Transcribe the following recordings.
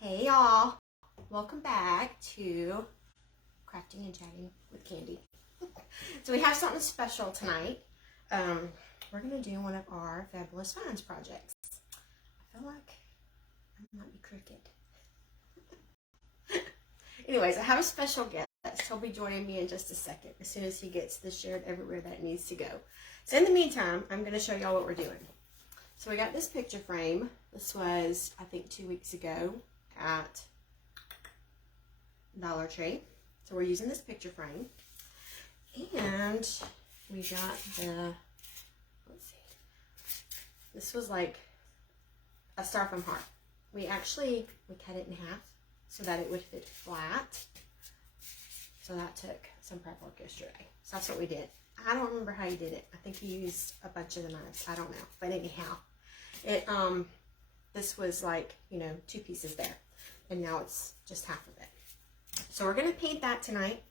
Hey y'all, welcome back to Crafting and Chatting with Candy. So we have something special tonight. We're going to do one of our Fabulous Finds projects. I feel like I might be crooked. Anyways, I have a special guest. He'll be joining me in just a second as soon as he gets this shared everywhere that it needs to go. So in the meantime, I'm going to show y'all what we're doing. So we got this picture frame. This was, I think, 2 weeks ago at Dollar Tree. So we're using this picture frame. And we got the, let's see, this was like a styrofoam heart. We cut it in half so that it would fit flat. So that took some prep work yesterday. So that's what we did. I don't remember how you did it. I think you used a bunch of the knives. I don't know. But anyhow, this was like, 2 pieces there. And now it's just half of it. So we're going to paint that tonight.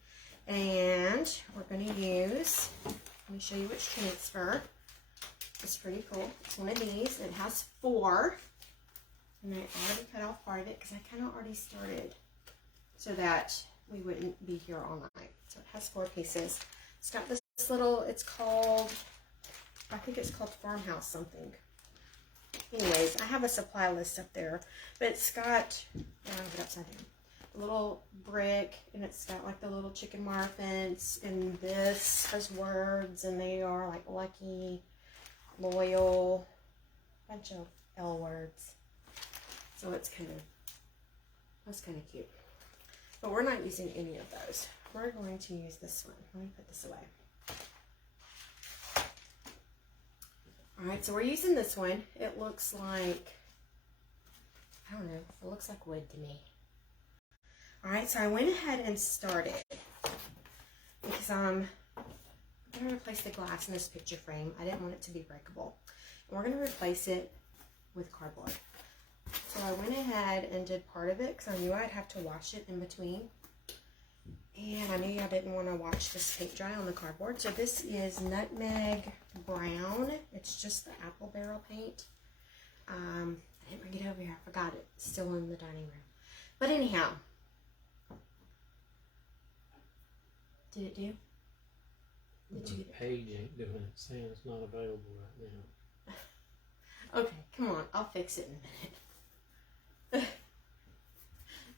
And we're going to use, let me show you which transfer. It's pretty cool. It's one of these. It has 4. And I already cut off part of it because I kind of already started so that we wouldn't be here all night. So it has 4 pieces. It's got this little, it's called, I think it's called Farmhouse something. Anyways, I have a supply list up there, but it's got, I'll get upside down, a little brick, and it's got like the little chicken muffins, and this has words, and they are like lucky, loyal, bunch of L words. So that's kind of cute. But we're not using any of those. We're going to use this one. Let me put this away. Alright, so we're using this one. It looks like, I don't know, it looks like wood to me. Alright, so I went ahead and started because I'm going to replace the glass in this picture frame. I didn't want it to be breakable. And we're going to replace it with cardboard. So I went ahead and did part of it because I knew I'd have to wash it in between. And I knew I didn't want to watch this paint dry on the cardboard. So this is Nutmeg Brown. It's just the apple barrel paint. I didn't bring it over here. I forgot it. It's still in the dining room. But anyhow. Did it do? Did you? The page ain't doing it. Saying it's not available right now. Okay, come on. I'll fix it in a minute.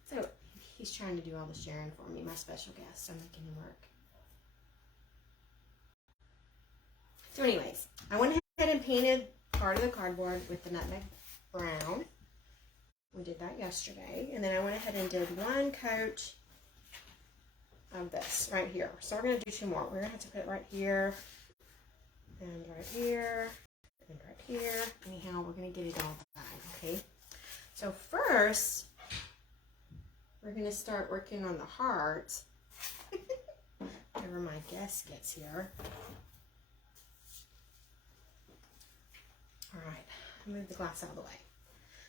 So he's trying to do all the sharing for me, my special guest. I'm making him work. So anyways, I went ahead and painted part of the cardboard with the Nutmeg Brown. We did that yesterday. And then I went ahead and did 1 coat of this right here. So we're going to do 2 more. We're going to have to put it right here, and right here, and right here. Anyhow, we're going to get it all done, okay? So first, we're going to start working on the heart. Whenever my guest gets here. All right, move the glass out of the way.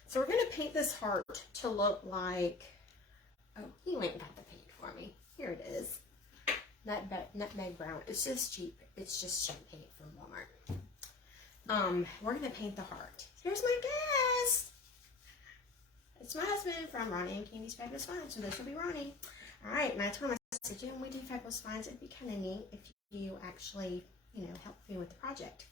So we're going to paint this heart to look like, oh, you ain't got the paint for me. Here it is. Nutmeg Brown. It's just cheap. It's just cheap paint from Walmart. We're going to paint the heart. Here's my guest. It's my husband from Ronnie and Candy's Fabulous Finds. So this will be Ronnie. All right, and I told him, I said, Jim, we do Fabulous Finds. It'd be kind of neat if you actually, help me with the project.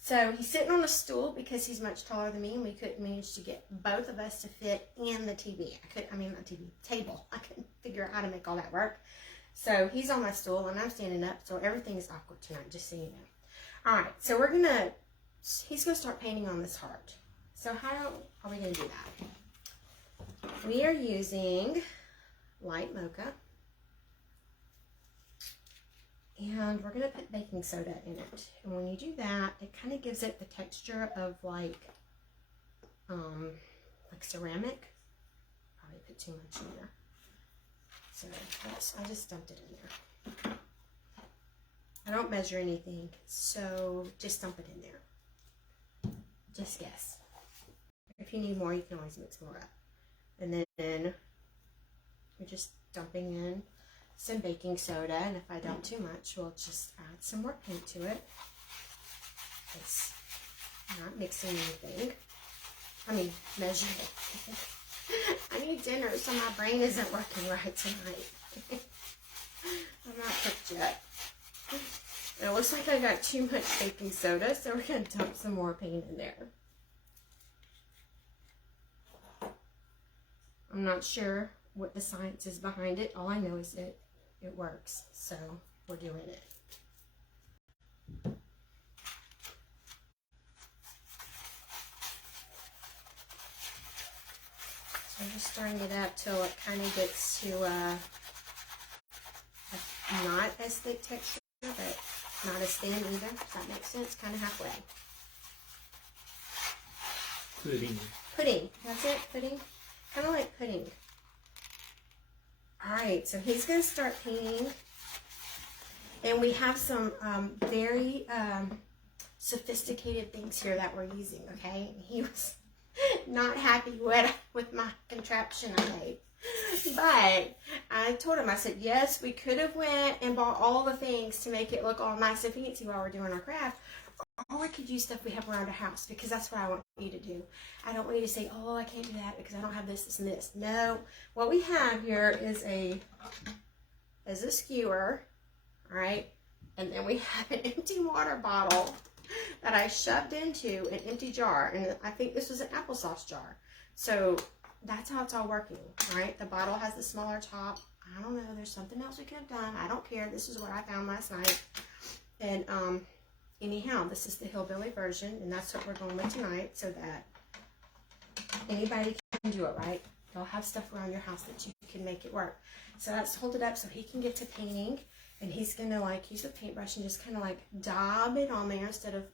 So he's sitting on a stool because he's much taller than me, and we couldn't manage to get both of us to fit in the TV. Table. I couldn't figure out how to make all that work. So he's on my stool, and I'm standing up, so everything is awkward tonight, just so you know. All right, so he's going to start painting on this heart. So how are we going to do that? We are using light mocha. And we're going to put baking soda in it. And when you do that, it kind of gives it the texture of like ceramic. Probably put too much in there. So I just dumped it in there. I don't measure anything, so just dump it in there. Just guess. If you need more, you can always mix more up. And then we're just dumping in some baking soda, and if I dump too much, we'll just add some more paint to it. It's not mixing anything. I mean, measuring it. I need dinner, so my brain isn't working right tonight. I'm not cooked yet. It looks like I got too much baking soda, so we're going to dump some more paint in there. I'm not sure what the science is behind it. All I know is it works, so we're doing it. So I'm just stirring it up till it kind of gets to a not as thick texture, but not as thin either. Does that make sense? Kind of halfway. Pudding. Pudding. That's it? Pudding? Kind of like pudding. Alright, so he's going to start painting. And we have some very sophisticated things here that we're using, okay? He was not happy with my contraption I made. But I told him, I said, yes, we could have went and bought all the things to make it look all nice and fancy while we're doing our craft. Or I could use stuff we have around the house, because that's what I want you to do. I don't want you to say, oh, I can't do that because I don't have this, this, and this. No, what we have here is a skewer, all right? And then we have an empty water bottle that I shoved into an empty jar. And I think this was an applesauce jar. So that's how it's all working, all right? The bottle has the smaller top. I don't know. There's something else we could have done. I don't care. This is what I found last night. And anyhow, this is the hillbilly version, and that's what we're going with tonight, so that anybody can do it, right? Y'all have stuff around your house that you can make it work. So let's hold it up so he can get to painting, and he's gonna like use a paintbrush and just kind of like daub it on there instead of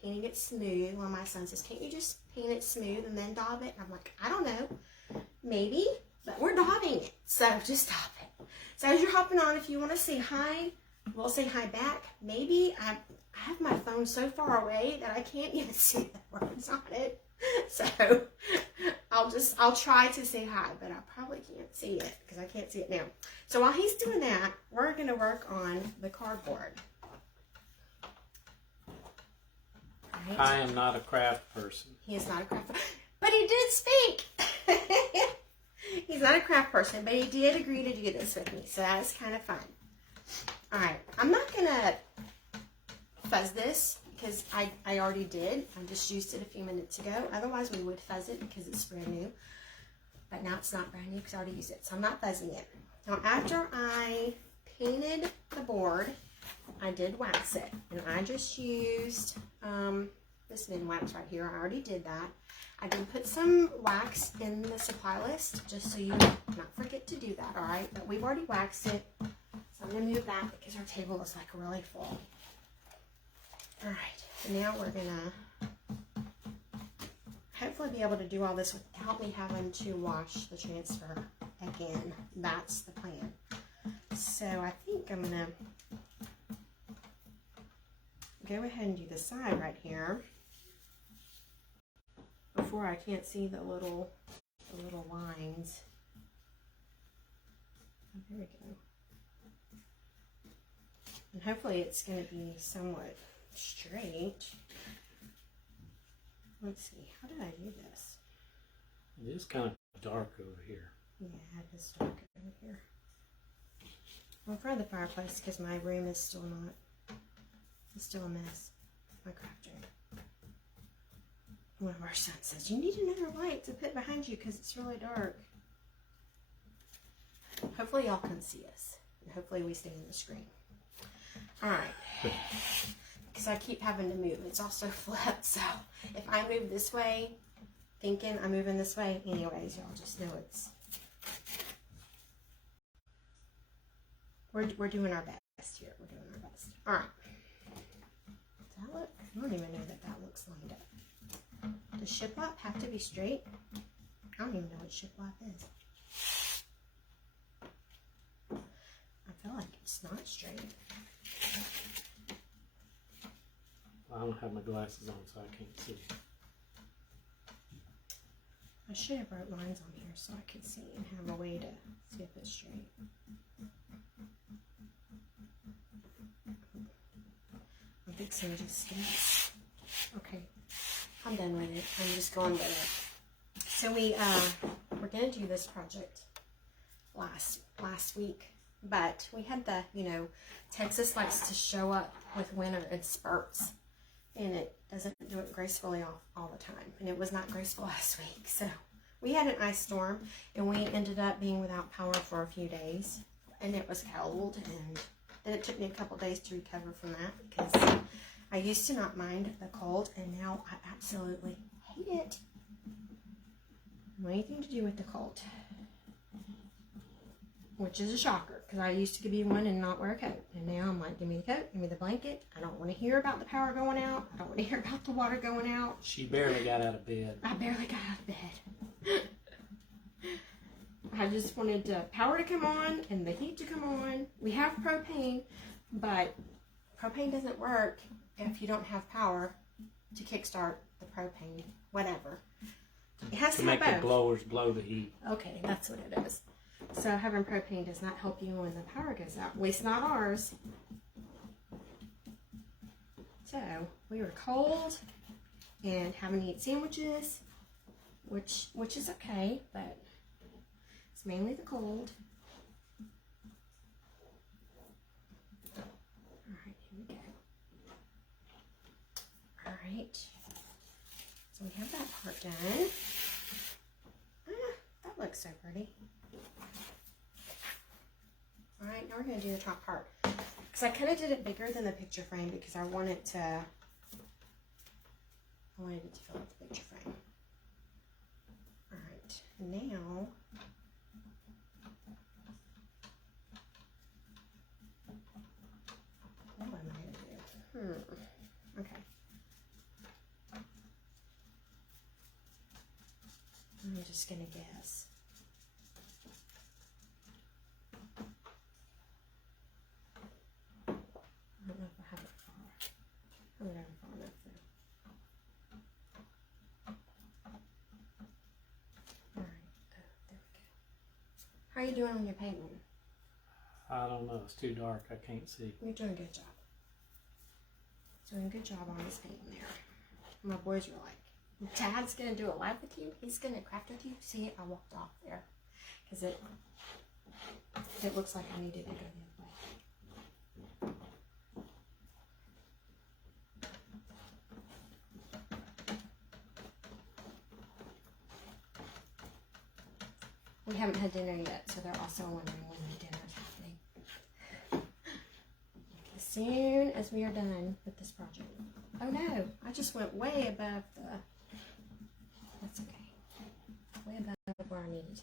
painting it smooth. One of my sons says, can't you just paint it smooth and then daub it? And I'm like, I don't know, maybe, but we're daubing it, so just daub it. So as you're hopping on, if you want to say hi, we'll say hi back. Maybe I have my phone so far away that I can't even see the words on it. So I'll try to say hi, but I probably can't see it because I can't see it now. So while he's doing that, we're going to work on the cardboard. Right. I am not a craft person. He is not a craft person, but he did speak. He's not a craft person, but he did agree to do this with me, so that's kind of fun. All right, I'm not going to fuzz this because I already did. I just used it a few minutes ago. Otherwise, we would fuzz it because it's brand new. But now it's not brand new because I already used it, so I'm not fuzzing it. Now, after I painted the board, I did wax it. And I just used this Min wax right here. I already did that. I did put some wax in the supply list just so you not forget to do that, all right? But we've already waxed it. So I'm going to move that because our table is like really full. All right, so now we're going to hopefully be able to do all this without me having to wash the transfer again. That's the plan. So I think I'm going to go ahead and do the side right here before I can't see the little lines. Oh, there we go. And hopefully it's going to be somewhat straight. Let's see, how did I do this? It is kind of dark over here. Yeah, it is dark over here. I'm in front of the fireplace because my room is still not, it's still a mess. My craft room. One of our sons says, you need another light to put behind you because it's really dark. Hopefully y'all can see us. And hopefully we stay in the screen. Alright. Because I keep having to move. It's also flipped, so if I move this way, thinking I'm moving this way, anyways, y'all just know it's... We're doing our best here. We're doing our best. Alright. Does that look? I don't even know that that looks lined up. Does shiplap have to be straight? I don't even know what shiplap is. I feel like it's not straight. I don't have my glasses on, so I can't see. I should have wrote lines on here so I could see and have a way to see if it's straight. I'm fixing just sticks. Okay, I'm done with it. I'm just going with it. So we're going to do this project last week, but we had the, you know, Texas likes to show up with winter in spurts, and it doesn't do it gracefully all the time, and it was not graceful last week. So we had an ice storm, and we ended up being without power for a few days, and it was cold, and then it took me a couple days to recover from that, because I used to not mind the cold, and now I absolutely hate it. Anything to do with the cold, which is a shocker, because I used to be one and not wear a coat, and now I'm like, give me the coat, give me the blanket. I don't want to hear about the power going out. I don't want to hear about the water going out. She barely got out of bed. I barely got out of bed. I just wanted the power to come on and the heat to come on. We have propane, but propane doesn't work if you don't have power to kickstart the propane, whatever. It has to make have the both. blowers blow the heat. Okay, that's what it is. So having propane does not help you when the power goes out. At least not ours. So we were cold and having to eat sandwiches, which is okay, but it's mainly the cold. All right, here we go. All right. So we have that part done. That looks so pretty. Alright, now we're going to do the top part. Because I kind of did it bigger than the picture frame because I wanted it to fill out the picture frame. Alright, now what am I going to do? Okay. I'm just going to guess. I don't know if I have it far. I don't have it far enough though. Alright, there we go. How are you doing on your painting? I don't know. It's too dark. I can't see. You're doing a good job. Doing a good job on this painting there. My boys were like, Dad's going to do it live with you? He's going to craft with you? See, I walked off there. Because it looks like I needed to go the other way. We haven't had dinner yet, so they're also wondering when the dinner's happening. As soon as we are done with this project. Oh no, I just went way above the... That's okay. Way above where I needed to.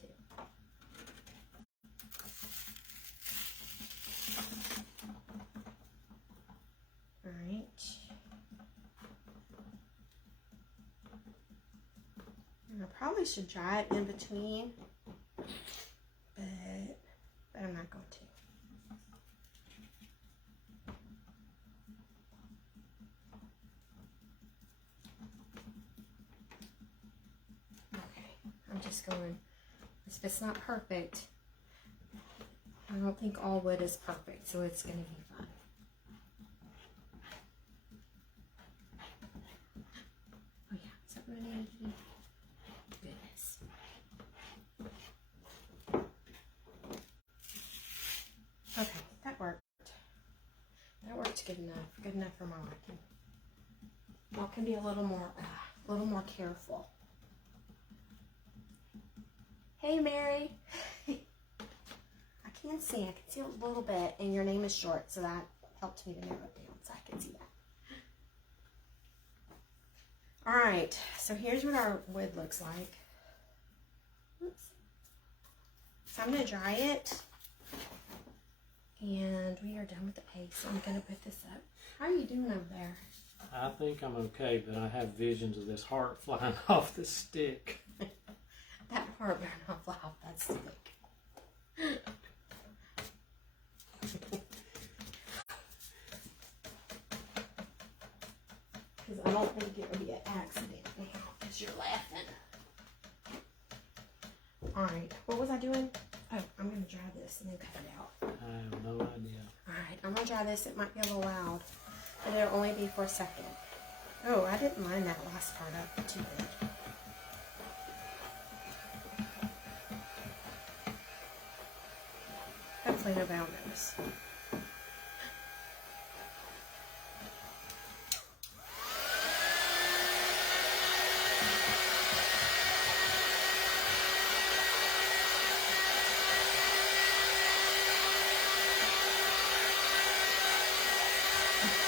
Alright. I probably should dry it in between, but I'm not going to. Okay, I'm just going, if it's not perfect, I don't think all wood is perfect, so it's going to be fun. Oh yeah, is that what I needed to do? Goodness. Okay, that worked. That worked good enough. Good enough for my liking. Y'all can be a little more careful. Hey, Mary. I can see a little bit, and your name is short, so that helped me to narrow it down so I can see that. All right, so here's what our wood looks like. Oops. So I'm going to dry it, and we are done with the paste. So I'm going to put this up. How are you doing over there? I think I'm okay, but I have visions of this heart flying off the stick. That part better not fly off that stick. Because I don't think it would be an accident now, because you're laughing. Alright, what was I doing? Oh, I'm going to dry this and then cut it out. I have no idea. Alright, I'm going to dry this. It might be a little loud, but it'll only be for a second. Oh, I didn't line that last part up too good. Hopefully nobody knows.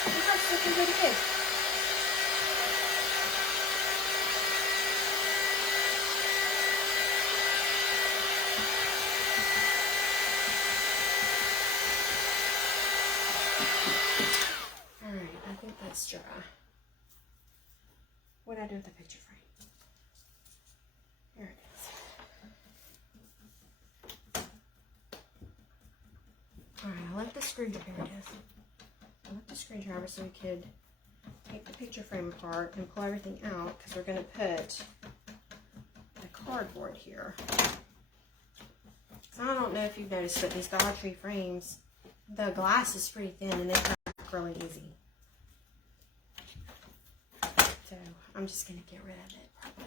Look how super good it is. Alright, I think that's dry. What did I do with the picture frame? There it is. Alright, I left the screwdriver. Here it is. I left the screwdriver so we could take the picture frame apart and pull everything out because we're going to put the cardboard here. So I don't know if you've noticed, but these Dollar Tree frames, the glass is pretty thin and they crack really easy. So I'm just going to get rid of it probably.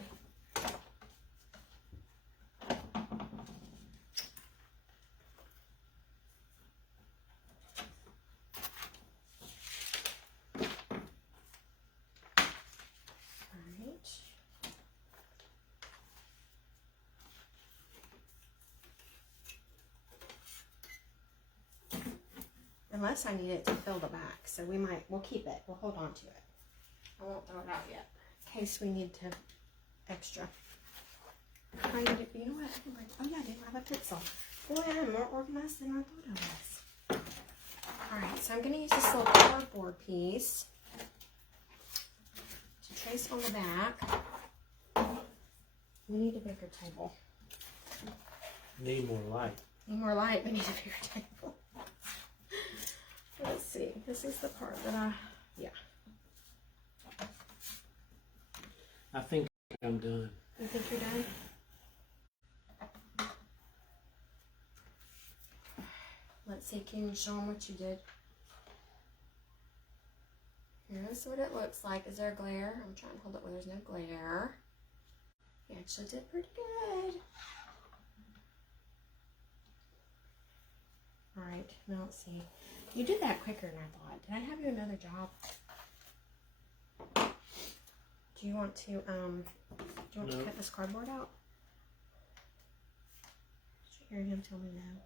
Unless I need it to fill the back, so we'll keep it. We'll hold on to it. I won't throw it out yet, in case we need to extra. You know what? Oh yeah, I didn't have a pencil. Boy, I'm more organized than I thought I was. Alright, so I'm going to use this little cardboard piece to trace on the back. We need a bigger table. Need more light. Need more light, we need a bigger table. Let's see, this is the part that yeah. I think I'm done. You think you're done? Let's see, can you show them what you did? Here's what it looks like. Is there glare? I'm trying to hold it where there's no glare. You actually did pretty good. Alright, now let's see. You did that quicker than I thought. Did I have you another job? Do you want to to cut this cardboard out? Did you hear him tell me no?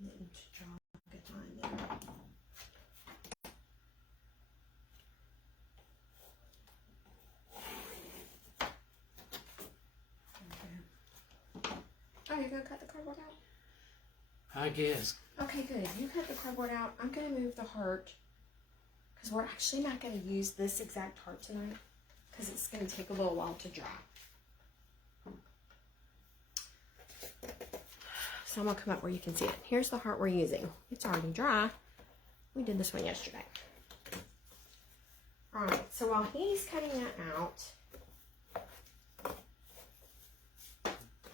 I didn't draw a good line there. Okay. Oh, you're gonna cut the cardboard out? I guess. Okay, good. You cut the cardboard out. I'm going to move the heart because we're actually not going to use this exact heart tonight because it's going to take a little while to dry. So I'm going to come up where you can see it. Here's the heart we're using. It's already dry. We did this one yesterday. Alright, so while he's cutting that out,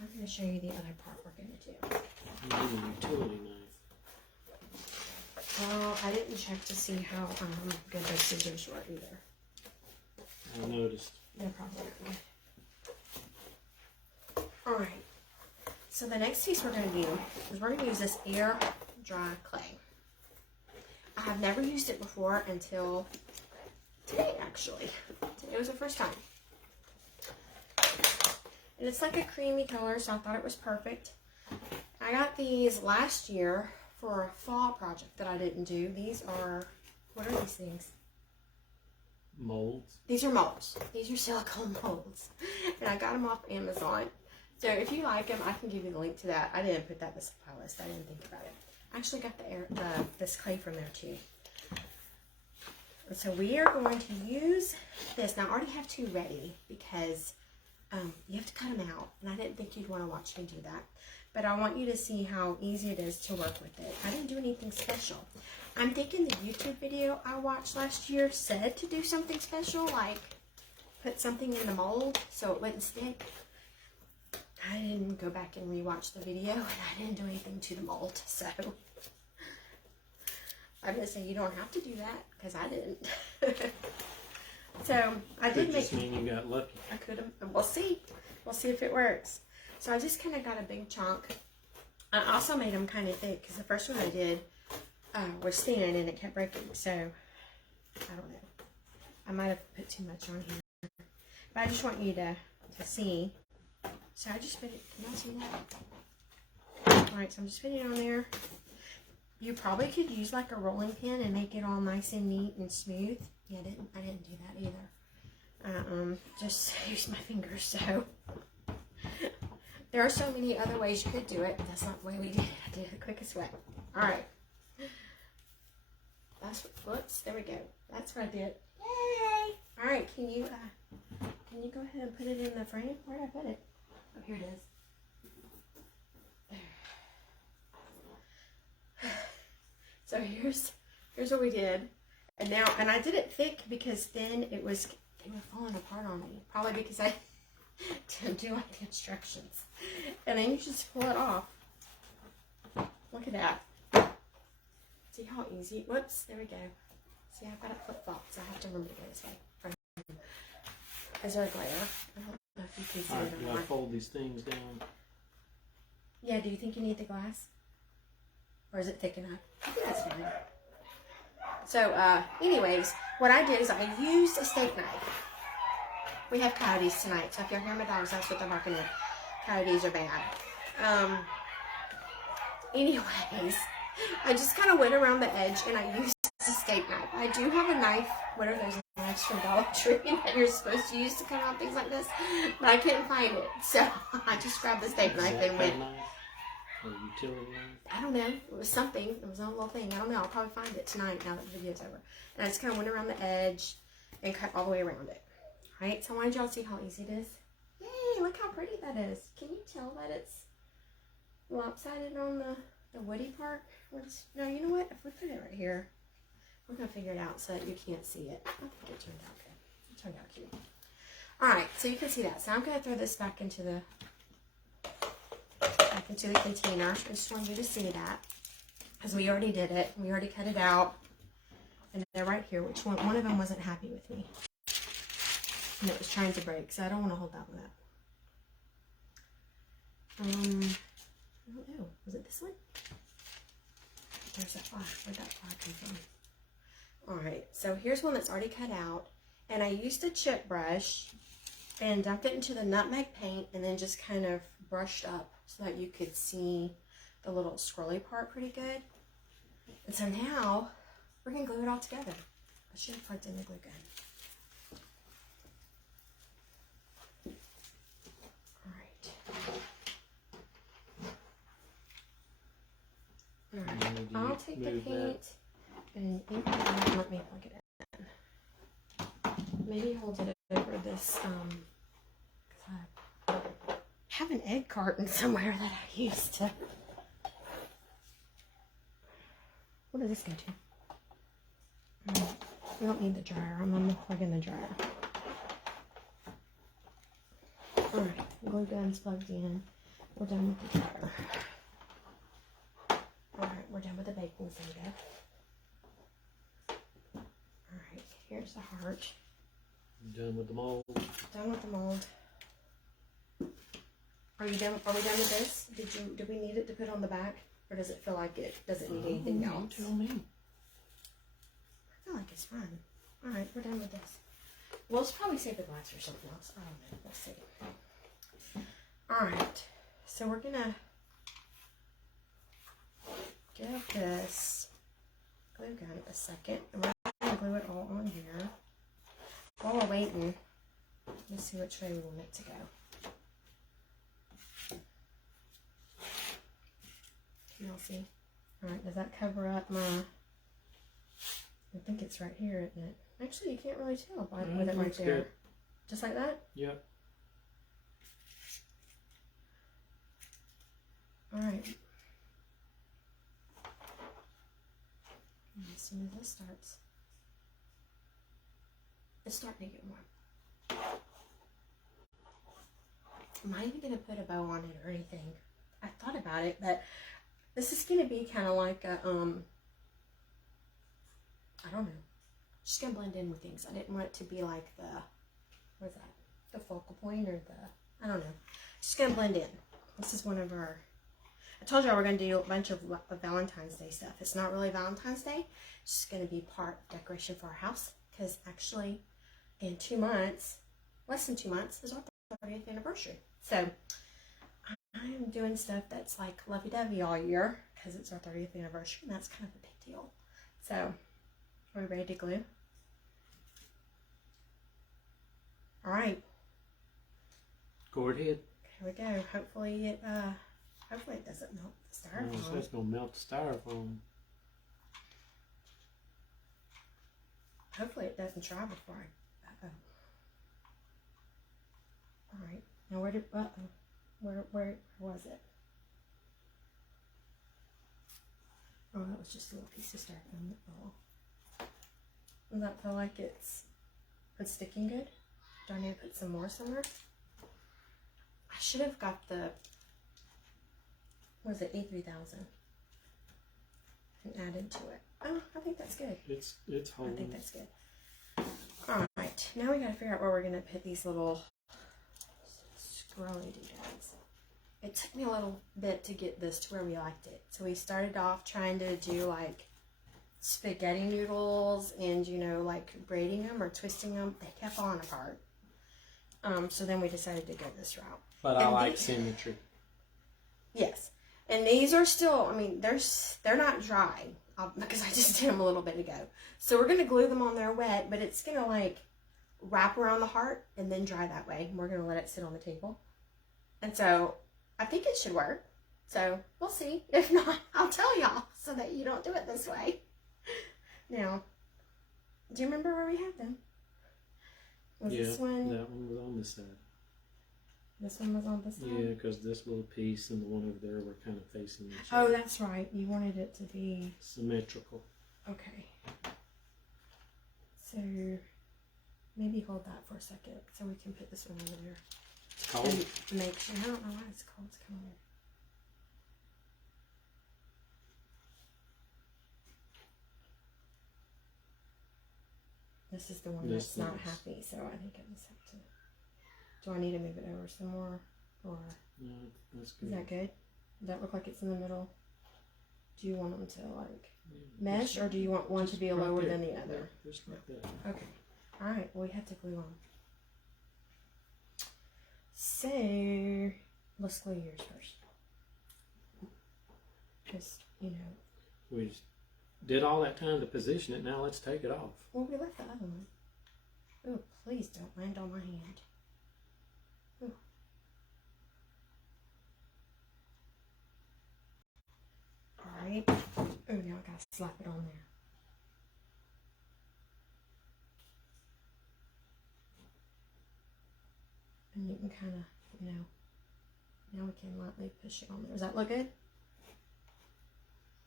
I'm going to show you the other part we're going to do. You need a utility knife. Well, I didn't check to see how good those scissors were either. I noticed. They're probably not good. Alright. So the next piece we're going to do is we're going to use this air dry clay. I have never used it before until today, actually. Today was the first time. And it's like a creamy color, so I thought it was perfect. I got these last year for a fall project that I didn't do. These are, what are these things? Molds. These are molds. These are silicone molds. And I got them off Amazon. So if you like them, I can give you the link to that. I didn't put that in the supply list. I didn't think about it. I actually got this clay from there too. And so we are going to use this. Now I already have two ready because you have to cut them out. And I didn't think you'd want to watch me do that. But I want you to see how easy it is to work with it. I didn't do anything special. I'm thinking the YouTube video I watched last year said to do something special, like put something in the mold so it wouldn't stick. I didn't go back and rewatch the video, and I didn't do anything to the mold, so I'm going to say you don't have to do that, because I didn't. So, I did make... Just mean you got lucky. I could have, and we'll see. We'll see if it works. So, I just kind of got a big chunk I also made them kind of thick because the first one I did was thin and it kept breaking. So, I don't know. I might have put too much on here. But I just want you to see. So I just put it, can I see that? Alright, so I'm just putting it on there. You probably could use like a rolling pin and make it all nice and neat and smooth. Yeah, I didn't do that either. Just use my fingers, so. There are so many other ways you could do it, but that's not the way we did it. I did it the quickest way. Alright. That's what, whoops, there we go. That's what I did. Yay! Alright, can you go ahead and put it in the frame? Where did I put it? Oh, here it is. There. So here's what we did. And I did it thick because then they were falling apart on me. Probably because I didn't do like the instructions. And then you just pull it off. Look at that. See how easy? Whoops, there we go. See, I've got to flip flop, so I have to remember to go this way. Is there a glare? I don't know if you can see it or Do I not. fold these things down? Yeah, do you think you need the glass? Or is it thick enough? I think that's fine. So, anyways, what I did is I used a steak knife. We have coyotes tonight, so if y'all hear my dogs, that's what they're barking at. Coyotes are bad. Anyways, I just kind of went around the edge and I used a steak knife. I do have a knife. What are those knives from Dollar Tree that you're supposed to use to cut out things like this? But I couldn't find it, so I just grabbed the steak knife and went. Or utility knife? I don't know. It was something. It was a little thing. I don't know. I'll probably find it tonight now that the video's over. And I just kind of went around the edge and cut all the way around it. Alright, so I wanted y'all to see how easy it is. Yay, look how pretty that is. Can you tell that it's lopsided on the woody part? No, you know what? If we put it right here, we're going to figure it out so that you can't see it. I think it turned out good. It turned out cute. Alright, so you can see that. So I'm going to throw this back into the container. I just wanted you to see that. Because we already did it. We already cut it out. And they're right here. Which one of them wasn't happy with me. And it was trying to break. So I don't want to hold that one up. I don't know. Was it this one? There's that fly. Where'd that fly come from? Alright. So here's one that's already cut out. And I used a chip brush. And dumped it into the nutmeg paint. And then just kind of brushed up. So that you could see the little scrolly part pretty good. And so now, we're going to glue it all together. I should have plugged in the glue gun. Alright. I'll take the paint and ink it out. Let me plug it in. Maybe hold it over this, I have an egg carton somewhere that I used to. What does this go to? We don't need the dryer. I'm going to plug in the dryer. Alright, glue gun's plugged in. We're done with the dryer. Alright, we're done with the baking soda. Alright, here's the heart. Done with the mold. Done with the mold. Are we done with this? Did we need it to put on the back? Or does it feel like it doesn't need anything else? You tell me. I feel like it's fine. Alright, we're done with this. We'll probably save the glass for something else. I don't know. We'll see. Alright. So we're gonna give this glue gun a second. And we're gonna glue it all on here. While we're waiting, let's see which way we want it to go. You don't see? Alright, does that cover up my... I think it's right here, isn't it? Actually, you can't really tell with it right there. Good. Just like that? Yep. Alright. As soon as this starts, it's starting to get warm. I'm not even going to put a bow on it or anything. I thought about it, but this is going to be kind of like a, I don't know. Just going to blend in with things. I didn't want it to be like the, what is that? The focal point or the, I don't know. Just going to blend in. This is one of our, I told y'all we're going to do a bunch of Valentine's Day stuff. It's not really Valentine's Day. It's just going to be part decoration for our house. Because actually, in 2 months, less than 2 months, is our 30th anniversary. So, I am doing stuff that's like lovey-dovey all year. Because it's our 30th anniversary. And that's kind of a big deal. So, are we ready to glue? Alright. Go ahead. Here we go. Hopefully it doesn't melt the styrofoam. So it's gonna melt the styrofoam. Hopefully it doesn't dry before I. All right. Now where was it? Oh, that was just a little piece of styrofoam that fell off. Does that feel like it's sticking good? Do I need to put some more somewhere? I should have got the, what was it, E3000 and added to it. Oh, I think that's good. It's holding. I think that's good. Alright, now we gotta figure out where we're gonna put these little scrolly doodads. It took me a little bit to get this to where we liked it. So we started off trying to do like spaghetti noodles and, you know, like braiding them or twisting them. They kept falling apart. So then we decided to go this route. But I like symmetry. Yes. And these are still, I mean, they're not dry because I just did them a little bit ago. So we're going to glue them on there wet, but it's going to like wrap around the heart and then dry that way. We're going to let it sit on the table. And so I think it should work. So we'll see. If not, I'll tell y'all so that you don't do it this way. Now, do you remember where we had them? Was this one? That one was on this side. This one was on this side? Yeah, because this little piece and the one over there were kind of facing each other. other. Oh, that's right. You wanted it to be symmetrical. Okay. So maybe hold that for a second so we can put this one over there. It's cold. And make sure. I don't know why it's cold. It's kind of weird. This is the one that's not happy, so I think I just have to. Do I need to move it over some more, or no, that's good. Is that good? Does that look like it's in the middle? Do you want them to like mesh, or do you want one to be lower than the other? Yeah, just like that. Okay. All right. Well, we have to glue on. So let's glue yours first. Just we just did all that time to position it. Now let's take it off. Well, we left the other one. Oh, please don't land on my hand. Ooh. Alright. Oh, now I gotta slap it on there. And you can kind of, now we can lightly push it on there. Does that look good?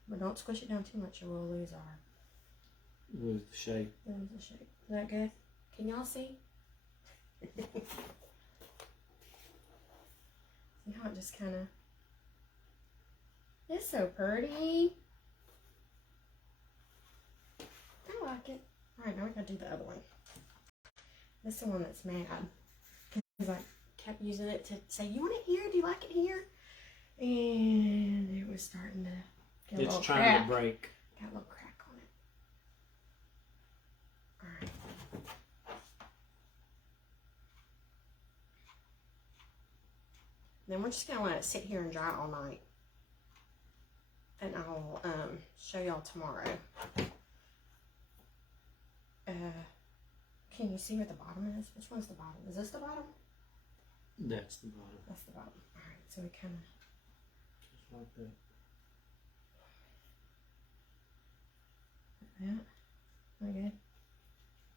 But don't squish it down too much or we'll lose our... Lose the shape. Lose the shape. Is that good? Can y'all see? See how it just kind of... It's so pretty. I like it. Alright, now we gotta do the other one. This is the one that's mad. Because I kept using it to say, you want it here? Do you like it here? And it was starting to get a little crack. It's trying to break. Got a little crack on it. Alright. Then we're just going to let it sit here and dry all night. And I'll show y'all tomorrow. Can you see where the bottom is? Which one's the bottom? Is this the bottom? That's the bottom. That's the bottom. Alright, so we kind of... Just like that. Like that. Okay.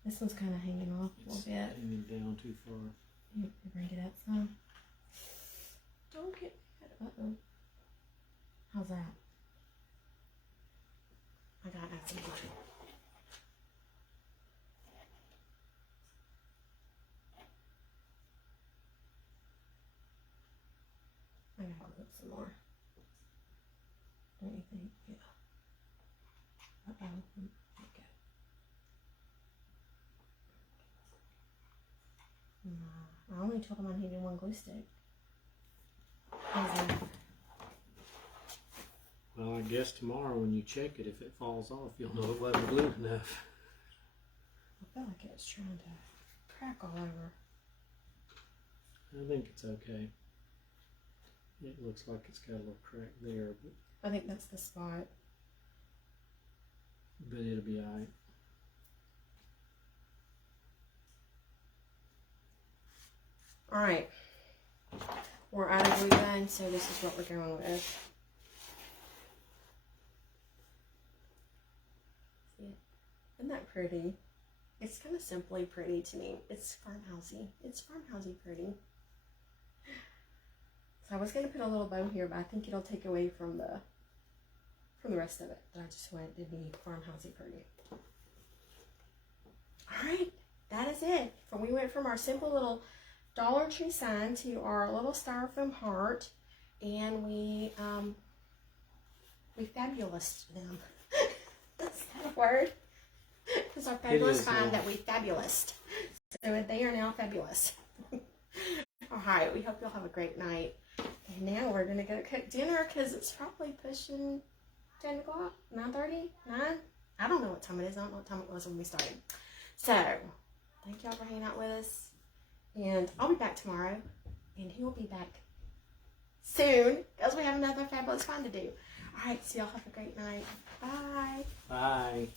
This one's kind of hanging off a little bit. Hanging down too far. You bring it up some. Don't get mad. Uh-oh. How's that? I gotta add some glue. I gotta glue some more. Don't you think? Yeah. Uh-oh. Okay. I only told him I needed one glue stick. Well, I guess tomorrow when you check it, if it falls off, you'll know it wasn't glued enough. I feel like it was trying to crack all over. I think it's okay. It looks like it's got a little crack there, but I think that's the spot. it'll be alright. Alright. We're out of glue gun, so this is what we're going with. Isn't that pretty? It's kind of simply pretty to me. It's farmhousey. It's farmhousey pretty. So I was going to put a little bow here, but I think it'll take away from the rest of it. But I just wanted it to be farmhousey pretty. Alright, that is it. We went from our simple little Dollar Tree sign to our little styrofoam heart, and we fabulous them. Is that a word? It's our fabulous find that we fabulous. So they are now fabulous. Alright, we hope you'll have a great night. And now we're going to go cook dinner because it's probably pushing 10 o'clock, 9:30, 9? I don't know what time it is. I don't know what time it was when we started. So, thank y'all for hanging out with us. And I'll be back tomorrow. And he will be back soon because we have another fabulous find to do. Alright, so y'all have a great night. Bye. Bye.